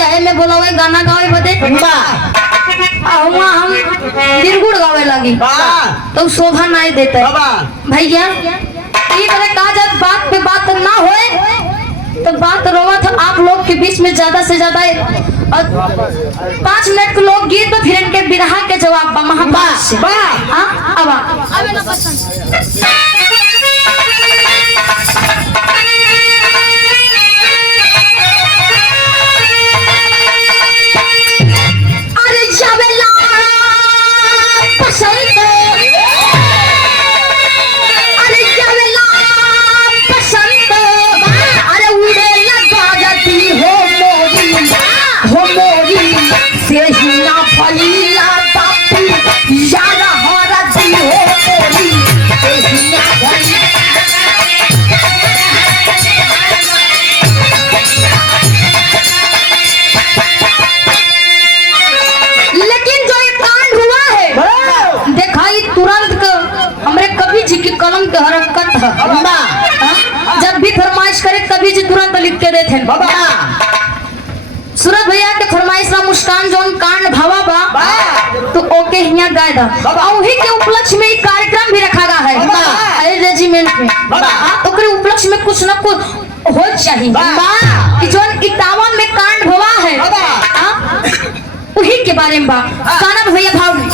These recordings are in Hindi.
बिया है मैं बोलावे गाना गावे बदे हुआ हम दिलगुड़ गावे लगी तो शोभा नहीं देता भैया ये बड़े कहा जात बात पे बात ना होए तो बात रोवा तो आप लोग के बीच में ज्यादा से ज्यादा 5 मिनट के लोग गीत में फिर इनके बिरहा के जवाब महाबात से कलम के हरकत है जब भी फरमाइश करे तभी जी तुरंत लिख के देते हैं सूरज भैया के फरमाइश ना मुस्कान जोन कांड भावा बा तो ओके हिया गाय दा वही के उपलक्ष्य में एक कार्यक्रम भी रखा गया है रेजिमेंट में ओकरे उपलक्ष्य में कुछ न कुछ हो चाहिए कि जोन 51 में कांड भवा है वही के बारे में बा गाना भैया भाव में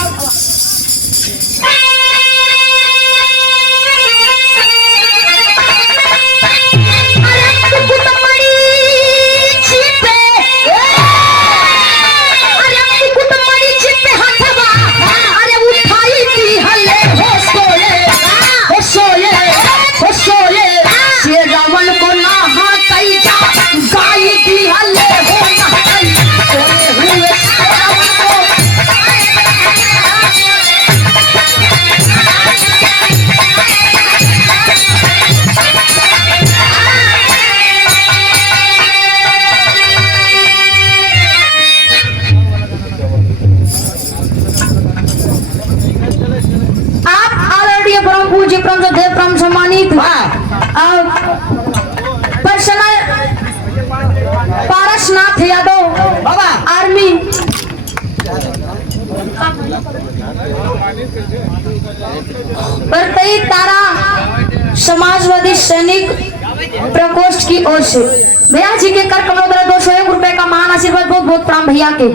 पारसनाथ यादव आर्मी बरतई तारा समाजवादी सैनिक प्रकोष्ठ की ओर से भैया जी के कर कमलों द्वारा 201 रुपए का महान आशीर्वाद बहुत बहुत प्रणाम भैया के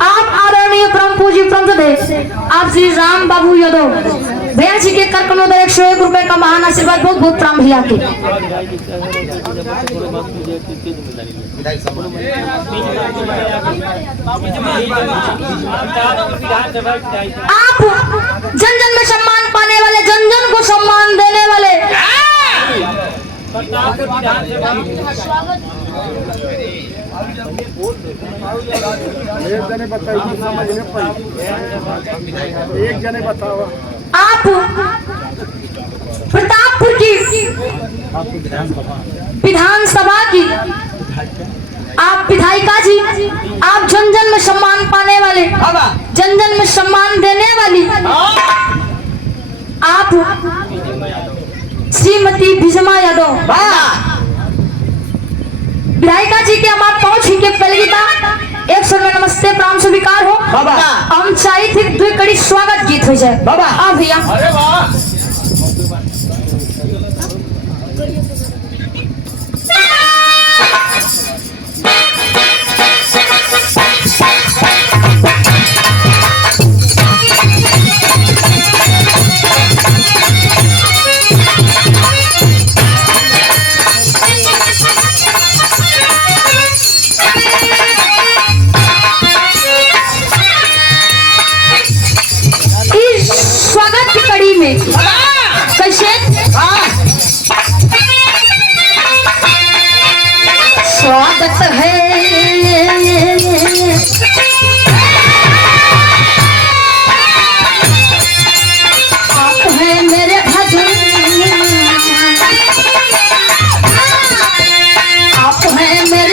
आप आदरणीय परम पूज्य आप श्री राम बाबू यादव भैया जी के कर कमलों द्वारा 101 रुपए का महान आशीर्वाद बहुत बहुत प्रणाम भैया के आप जन जन में सम्मान पाने वाले जन जन को सम्मान देने वाले एक जने बताओ आप प्रतापपुर की विधानसभा की आप विधायिका जी आप जन जन में सम्मान पाने वाले जन जन में सम्मान देने वाली आप श्रीमती भीष्मा यादव विधायिका जी के हमारे पहुंच ही के पहले गीता 100 में नमस्ते प्राण स्वीकार हो हम चाहिए थे 2 कड़ी स्वागत गीत हो जाए हाँ भैया कैसे स्वागत है आप हैं मेरे भजन आप हैं मेरे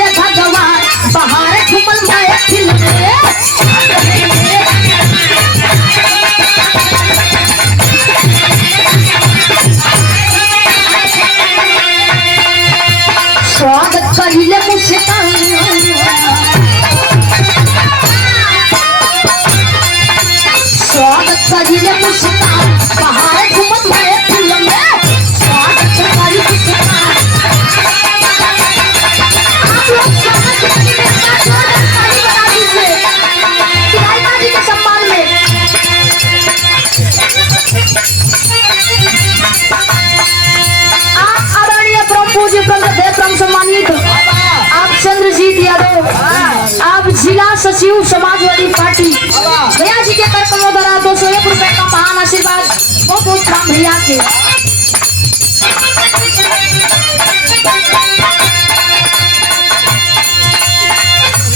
महिला सचिव समाजवादी पार्टी भैया जी के कर कमों द्वारा 201 रुपए का महान आशीर्वाद बहुत बहुत काम भैया के।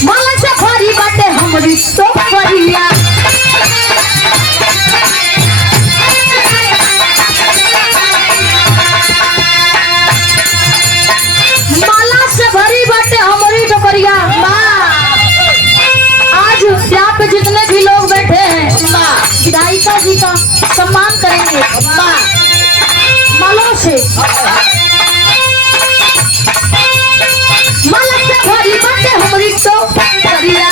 माला से भारी बाटे हमारी तो भैया माला से भरी बाटे हमारी टोकरिया। आज यहाँ पे जितने भी लोग बैठे हैं विधायिका जी का सम्मान करेंगे मालों से। माला से भरी बाटे हमारी टोकरिया।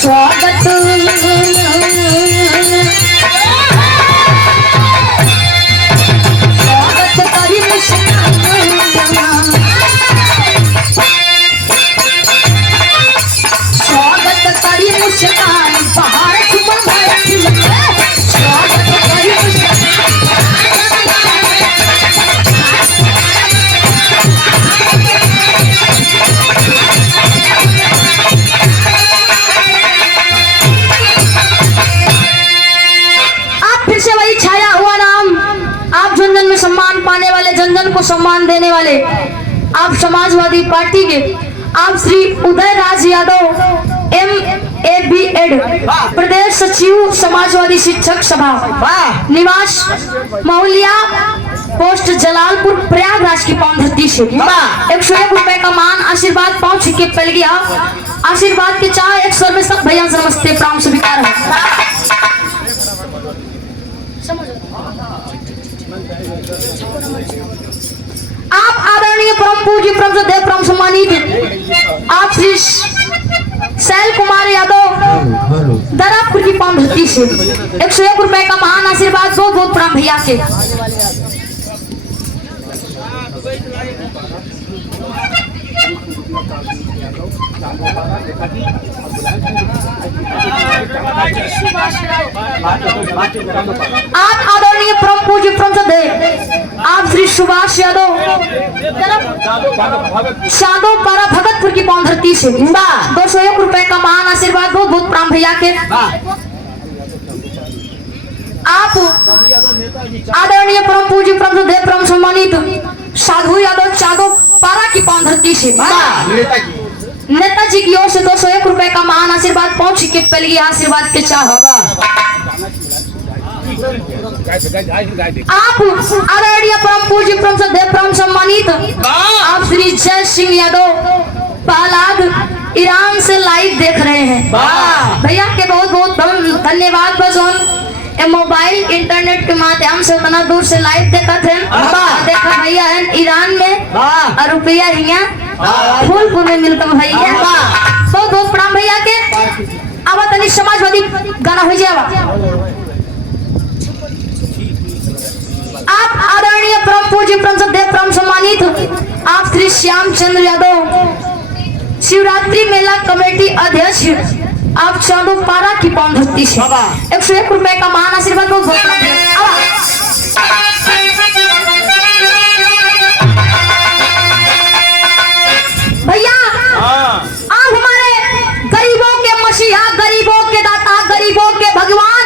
स्वागत स्वागत करी मुस्कान स्वागत करी मुस्कान पहाड़ चुमन स्वागत करी में सम्मान पाने वाले, जन जन को सम्मान देने वाले आप समाजवादी पार्टी के आप श्री उदय राज यादव MABEd प्रदेश सचिव समाजवादी शिक्षक सभा निवास महुलिया पोस्ट जलालपुर प्रयागराज की पावन धरती से 101 रुपए का मान आशीर्वाद पाँव छिके पल गया। आशीर्वाद के चाह एक स्वर में सब भैया नमस्ते प्राम स्वीकार है। आप आदरणीय परम पूज्य परम देव परम सम्मानित आप श्री शैल कुमार यादव दरापुर की पावन धरती से 101 रुपए का महान आशीर्वाद बहुत बहुत प्रणाम भैया के। आप आदरणीय परम पूज्य परम देव आप श्री सुभाष यादव शादव पारा भगतपुर की पावन धरती से 201 रुपए का महान आशीर्वाद बहुत बहुत प्रणाम भैया के। आप आदरणीय परम पूज्य परम देव परम सम्मानित साधु यादव चादव पारा की पावन धरती से नेताजी की ओर से 201 रुपए का महान आशीर्वाद पहुंच के पहले आशीर्वाद के चाह। आप आदरणीय परम पूज्य परम देव परम सम्मानित आप श्री जय सिंह यादव पालाद ईरान से लाइव देख रहे हैं भैया के बहुत बहुत धन्यवाद। बजौन मोबाइल इंटरनेट के माध्यम से उतना दूर से लाइव देखा थे देखा भैया है ईरान में और रुपया यहाँ फूल में मिलता भैया बहुत बहुत प्रणाम भैया के। अब तनी समाजवादी गाना हो जाएगा। आप आदरणीय परम पूज्य परम देव परम सम्मानित आप श्री श्याम चंद्र यादव शिवरात्रि मेला कमेटी अध्यक्ष आप चांदो पारा की पावन धरती से 101 रुपए का महान आशीर्वाद बहुत बहुत भैया। आप हमारे गरीबों के मसीहा, गरीबों के दाता, गरीबों के भगवान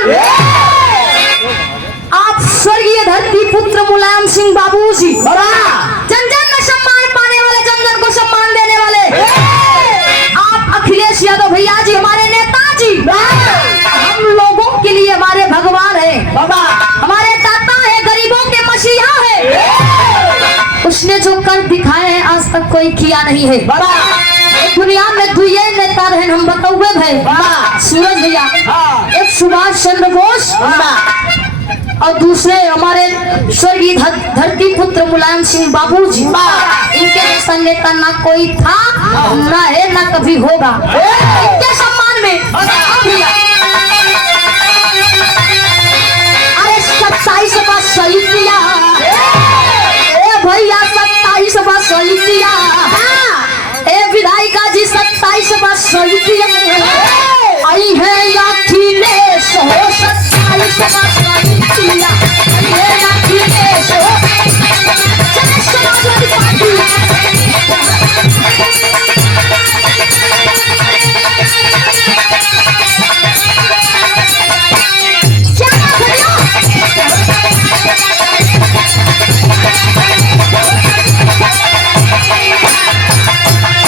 आप स्वर्गीय धरती पुत्र मुलायम सिंह बाबू जी जन जन में सम्मान पाने वाले, जन जन को सम्मान देने वाले आप अखिलेश यादव भैया जी हमारे नेताजी हम लोगों के लिए हमारे भगवान है हमारे दाता है, गरीबों के मसीहा है। उसने जो कर दिखाए हैं आज तक कोई किया नहीं है। दुनिया में दुए नेता रहे हम बताओगे भाई सूरज भैया, एक सुभाष चंद्र बोस और दूसरे हमारे स्वर्गीय धरती पुत्र मुलायम सिंह बाबू जी। इनके जैसा नेता ना कोई था ना है ना कभी होगा। इनके सम्मान में अरे 27 का सही किया भैया समाजवादी किया ये अखिलेश जय समाजवादी पार्टी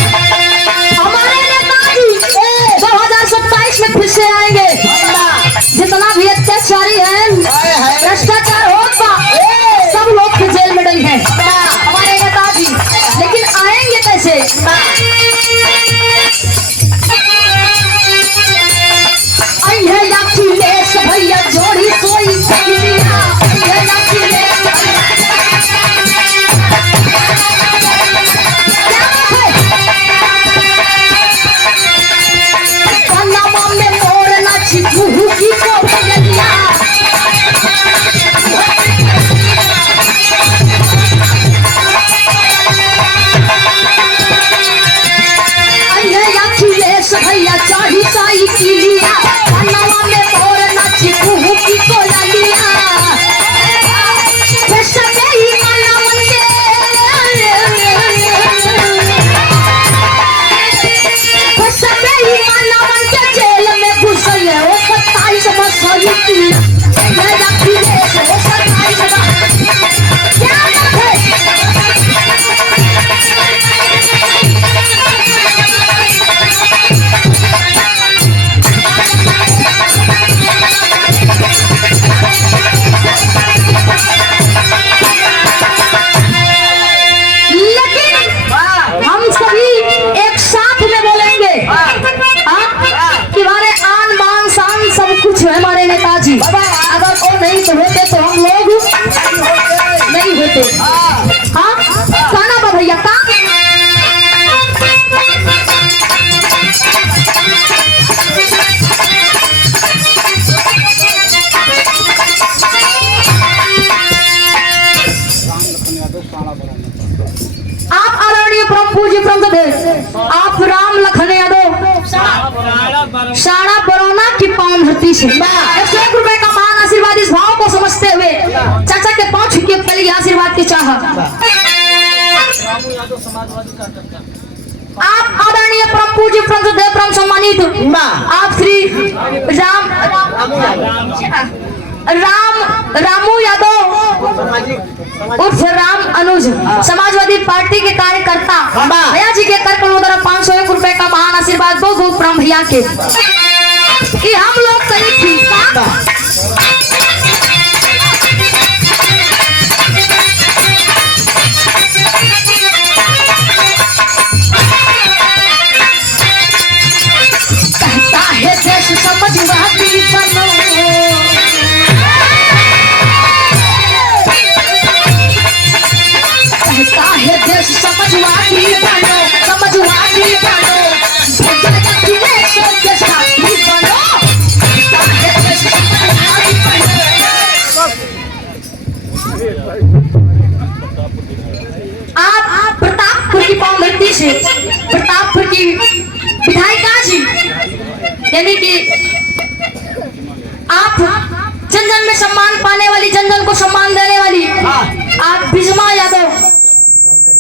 हमारे नेताजी 2027 में फिर से आएंगे। जितना भी अत्याचारी है भ्रष्टाचार होगा सब लोग फिर जेल में डल हैं हमारे नेताजी, लेकिन आएंगे कैसे? अखिलेश भैया जोड़ी कोई कमियां, अखिलेश पनामा में मोर नाची कुहू की को बगलिया अखिलेश भैया चाही चाही की लिया पनामा में मोर नाची कुहू की को लिया सके ही माना मंदे सके ही माना मंदे जेल में घुस गए वो 27 मसली की ये अखिलेश वो 27 क्या बात हम सभी एक साथ में बोलेंगे कि हमारे आन बान शान सब कुछ है हमारे नेताजी, अगर वो नहीं तो होते तो हम लोग नहीं होते। हाँ खाना बा भैया का आप आदरणीय परम पूज्य प्रमुख आप राम लखन यादव शाणा बरौना की पावन धरती से 101 रुपए का महान आशीर्वाद इस भाव को समझते हुए चाचा के 5 के पहले आशीर्वाद की चाह आप आदरणीय परम पूज्य प्रमुख परम सम्मानित आप श्री रामू यादव उर्फ राम अनुज समाजवादी पार्टी के कार्यकर्ता भैया जी के कर करोड़ 501 रुपए का महान आशीर्वाद बहुत परम भैया के कि हम लोग करीब ठीक कहता है देश समझवादी बनो है देश समझवादी बनो समझवादी बनो अखिलेश के साथी बनो है देश समझवादी बनो। आप प्रतापपुर की पावन धरती से प्रतापपुर की विधायिका जी यानी कि आप जन जन में सम्मान पाने वाली जन जन को सम्मान देने वाली आप बिजमा यादव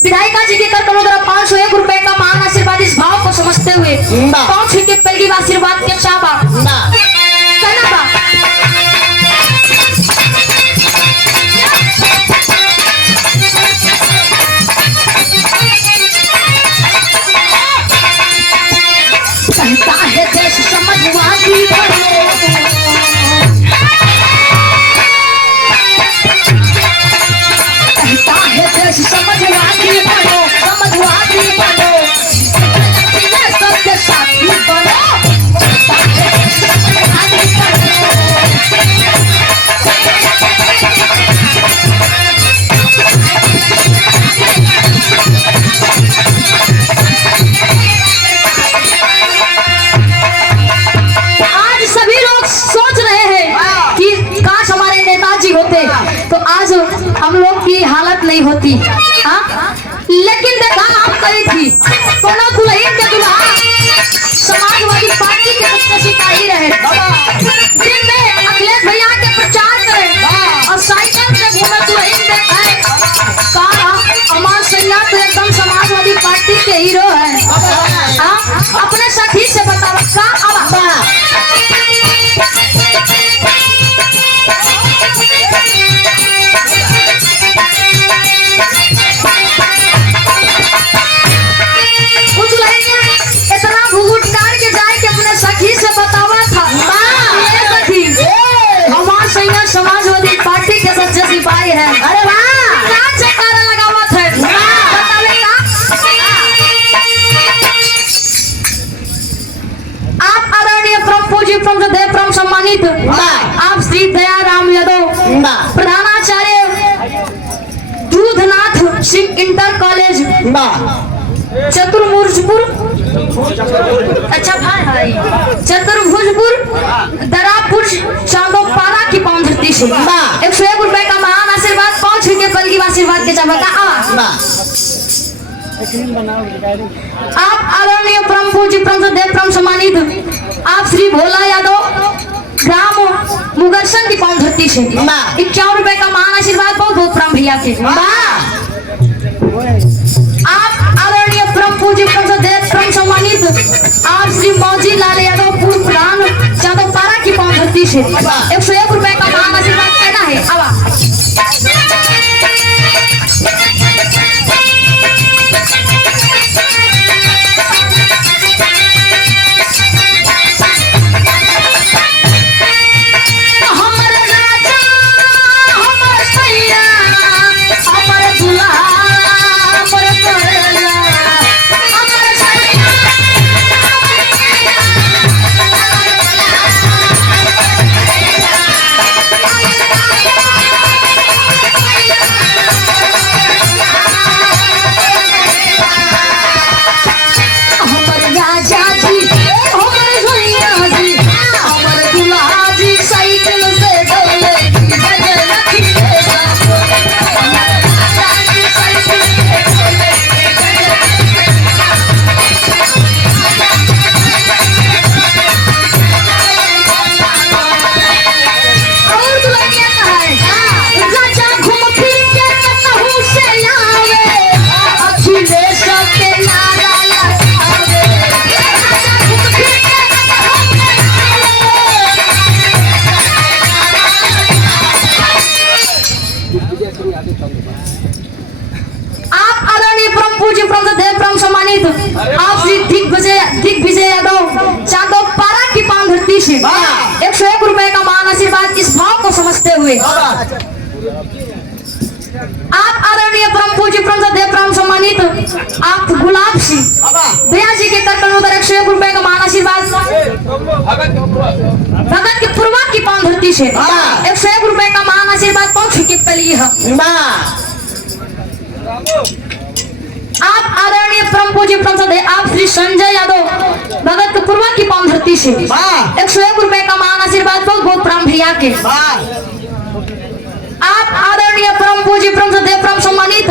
विधायिका जी के कर करोड़ 501 रुपए का महान आशीर्वाद इस भाव को समझते हुए 5 के पहली आशीर्वाद के चाबा कहना बा कहता है देश समझवादी बनो कहता है देश समझवादी बनो समझवादी बनो सबके साथी बनो कहता है देश समझवादी आज सभी लोग सोच रहे हैं कि काश हमारे नेताजी होते तो आज हम लोग की हालत नहीं होती। हाँ लेकिन देखा आप कही थी कोनो दुल्हन के दुल्हा समाजवादी पार्टी के सदस्य ही रहे दिन में अखिलेश भैया के अपने सखी से बतावा का आवा इतना घूट काट के जाए के अपने सखी से बतावा था ये सखी हमार सैया समाजवादी पार्टी के सच्चे सिपाही है। अरे वाह क्या चक्कर लगावा थे बतावे का आप आदरणीय प्रम पूज्य प्रम देव प्रम सम्मानित आप श्री दयाराम यादव प्रधानाचार्य दूधनाथ सिंह इंटर कॉलेज चतुर्भुजपुर अच्छा भाई चतुर्भुजपुर दरापुर चांदोपारा की पावन धरती से 101 रुपए का महान आशीर्वाद 5 के पल की आशीर्वाद के चमका आप आदरणीय परम पूज्य परम देव परम सम्मानित आप श्री भोला यादव ग्राम मुगरसन की पावन धरती से 51 रुपए का महान आशीर्वाद बहुत बहुत परम भैया के आप आदरणीय परम पूज्य परम देव परम सम्मानित आप श्री मौजी लाल यादव पूर्व प्रधान चांदोपारा की पावन धरती से 101 रुपए का महान आशीर्वाद कहना है आवा आप श्री दिग्विजय यादव चांदोपारा की पावन धरती से 101 रुपए का महान आशीर्वाद इस भाव को समझते हुए आप आदरणीय परम पूज्य परम देव परम सम्मानित आप गुलाब सिंह दया जी के कर्तव्योदर 101 रुपए का महान आशीर्वाद भगत के पूर्वा की पावन धरती से 101 रुपए का महान आशीर्वाद पहुंच के पली है। आप आदरणीय परम पूज्य परम आप श्री संजय यादव भगत के पूर्वा की पावन धरती से 101 रुपए का महान आशीर्वाद बहुत बहुत परम भैया के आप आदरणीय परम पूज्य परम देव परम सम्मानित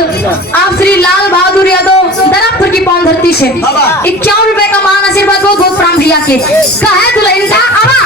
आप श्री लाल बहादुर यादव दरापुर की पावन धरती से 51 रुपए का महान आशीर्वाद बहुत बहुत परम भैया के कहे दुल्हन का आवा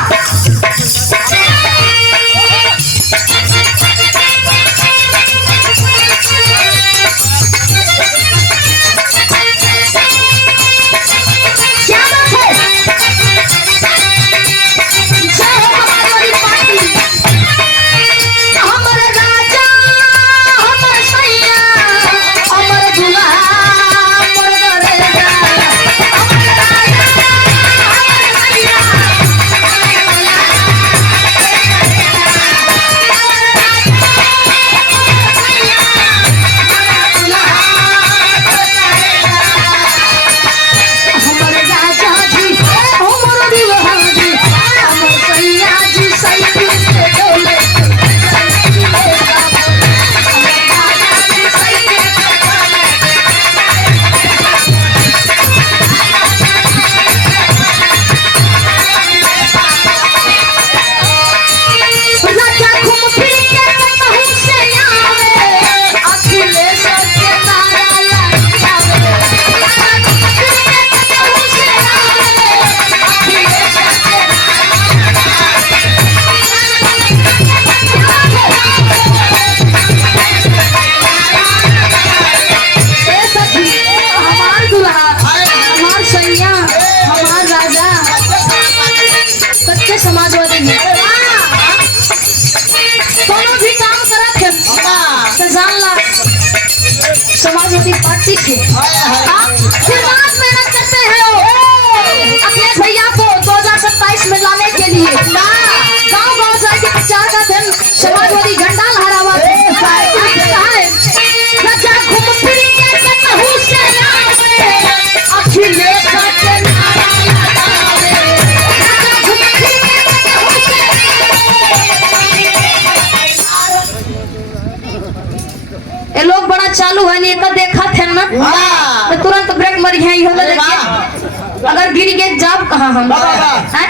समाजवादी में कोनो भी काम करत है तो जान ला समाजवादी पार्टी से फिर बहुत मेहनत करते हैं वो अखिलेश भैया को 2027 में लाने के लिए गाँव गाँव जाके प्रचार करते हैं समाजवादी झंडा लहरावा अखिलेश ये लोग बड़ा चालू है नहीं तो देखा थे ना तो तुरंत ब्रेक मर गया ही होगा देखिए अगर गिर गए जाब कहाँ हम हैं?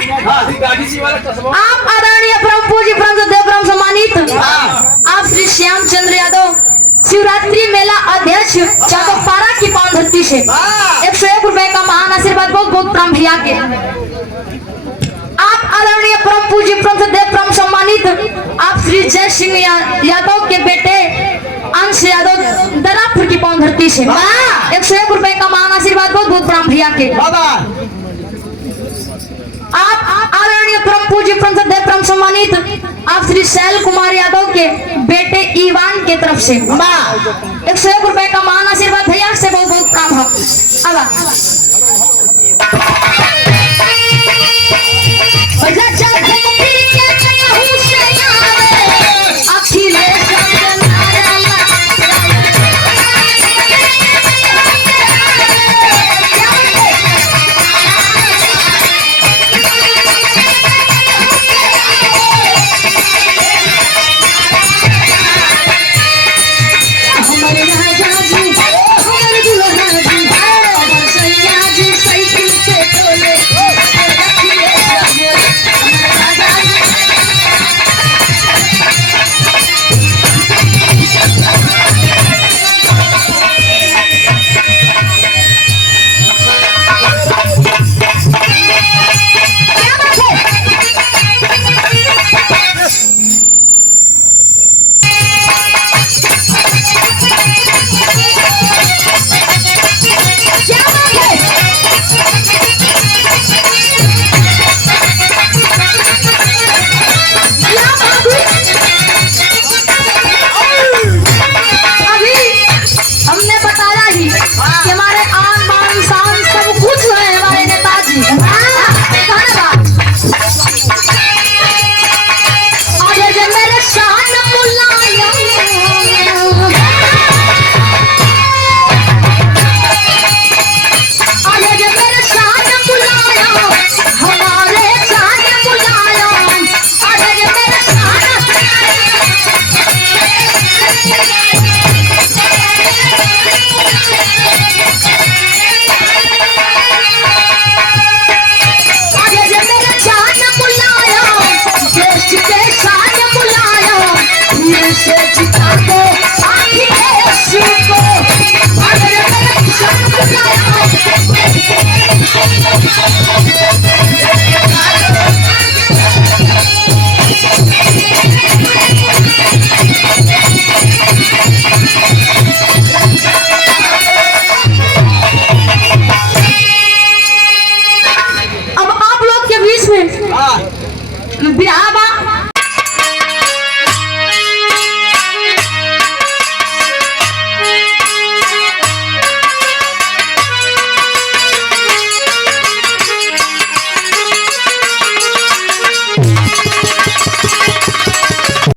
आप आदरणीय परम पूज्य परम देवराम सम्मानित आप श्री श्याम चंद्र यादव शिवरात्रि मेला अध्यक्ष चाकोपारा की पावन धरती से 101 रुपए का महान आशीर्वाद बहुत बहुत प्रणाम भैया के आप आदरणीय परम पूज्य परम देवराम सम्मानित आप श्री जय सिंह यादव के बेटे अंश यादव दरापुर की पावन धरती से 101 रुपए का महान आशीर्वाद बहुत बहुत प्रणाम भैया के आप आदरणीय परम पूज्य परम देवराम सम्मानित आप श्री शैल कुमार यादव के बेटे ईवान के तरफ से 101 रुपए का महान आशीर्वाद भैया से बहुत बहुत काम है बिहार